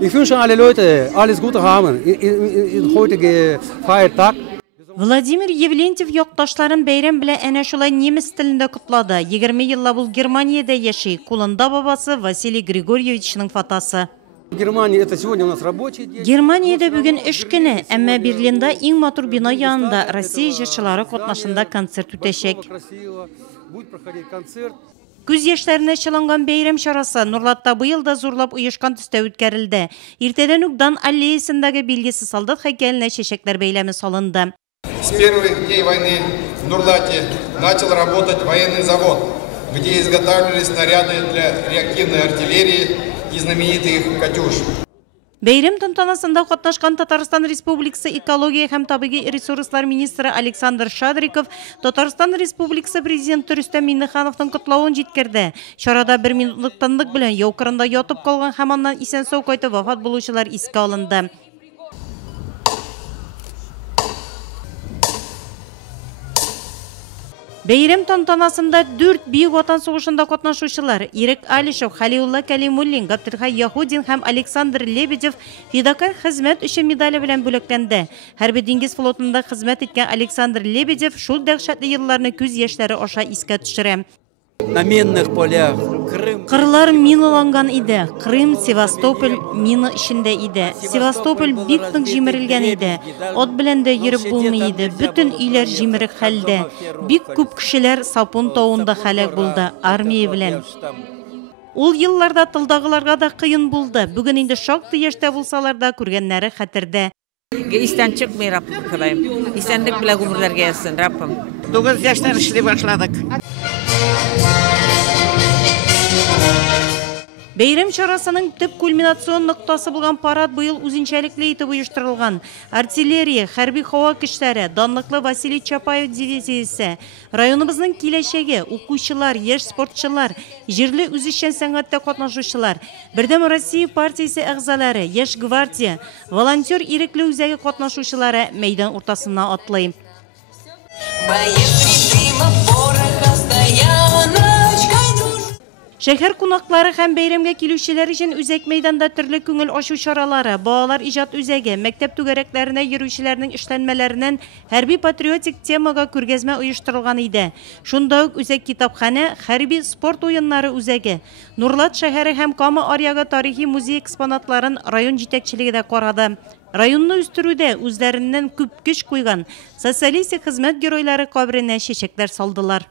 Ich wünsche alle Leute alles Gute haben in heutigen Feiertag. Владимир Евлентьев якташларын бәйрәм белән әнә шулай немец телендә котлады. 20 еллап бул Германиядә яши. Кулында бабасы Василий Григорьевичның фотосы. Германия это сегодня у нас рабочий день. Германиядә бүген эш көне, әмма Берлинда иң матур бина янында Россия җырчылары катнашында концерт үтәчәк. Будет проходить концерт. Күз яшьләренә чыланган бәйрәм чарасы Нурлатта быел да зурлап оешкан төстә үткәрелде. Иртәдән үк Дан аллеясындагы билгесе солдат һәйкәленә чәчәкләр бәйләме салынды. С первых дней войны в Нурлате начал работать военный завод, где изготавливались снаряды для реактивной артиллерии и знаменитых «Катюш». Бәйрәм тантанасында катнашкан Татарстан Республикасы экология һәм табигый ресурслар министры Александр Шадриков Татарстан Республикасы президенты Рөстәм Миңнехановның котлавын җиткерде. Чарада 1 минутлык тынлык белән яу кырында ятып калган һәм аннан исән-сау кайтып вафат булучылар искә алынды. Бәйрәм тантанасында 4 бийек ватан сугышында катнашучылар Ирек Алишев, Халиулла Калимуллин, Габдирхай Яһудин һәм Александр Лебедев фидакар хезмәт өчен медале белән бүләкләнде. Хәрби диңгез флотында хезмәт иткән Александр Лебедев шул дәһшәтле елларны күз яшьләре аша искә төшерә. На минных полях Крым. Кырлар миналанган иде. Крым, Севастополь мина эчендә иде. Севастополь бик нык җимерелгән иде. От белән дә йөреп булмый иде. Бүтән өйләр җимерек хәлдә. Бик күп кешеләр Сапун тауында һәлак булды армия белән. Ул елларда тылдагыларга да кыен булды. Бүген инде шактый яшьтә булсалар да күргәннәре хәтердә. İsten çıkmıyor Rabbim kılayım. İstendik bile gümürler gelsin Rabbim. 9 yaştan işle başladık. Бәйрәм чарасының төп кульминацион ноктасы булган парад быел үзенчәлекле итеп оештырылган. Артиллерия, хәрби һава көчләре, данлыклы Василий Чапаев дивизиясе, районыбызның киләчәге, укучылар, яшь спортчылар, җирле үзешчән сәнгатьтә катнашучылар, Бердәм Россия партиясе әгъзалары, яшь гвардия, волонтер ирекле үзәге катнашучылары мәйдан уртасына атлый. Шәһәр кунаклары һәм бәйрәмгә килүчеләр өчен үзәк мәйданда төрле күңел ачу чаралары, балалар иҗат үзәге, мәктәп түгәрәкләренә йөрүчеләрнең эшләнмәләреннән хәрби патриотик темага күргәзмә оештырылган иде. Шунда ук үзәк китапханә, хәрби спорт уеннары үзәге, Нурлат шәһәре һәм Кама Аръягы тарихи музей экспонатларын район җитәкчелеге дә карады. Районны үстерүдә үзләреннән күп көч куйган социалистик хезмәт геройлары каберенә чәчәкләр салдылар.